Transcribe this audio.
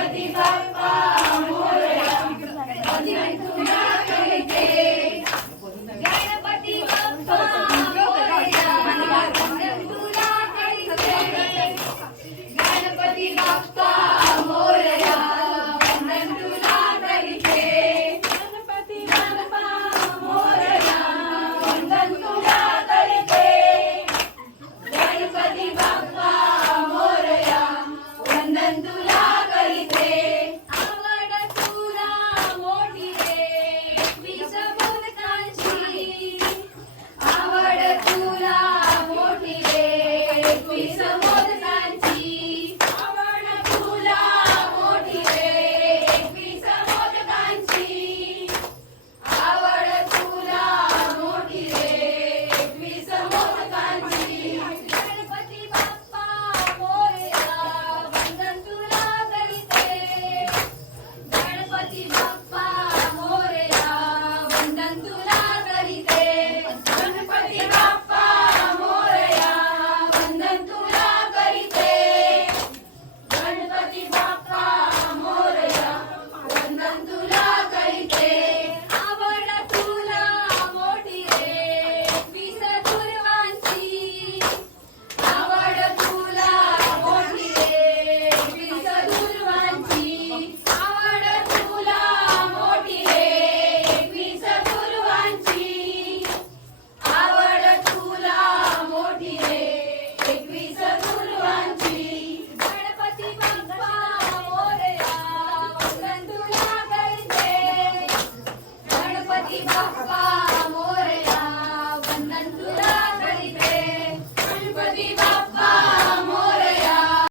Spotify.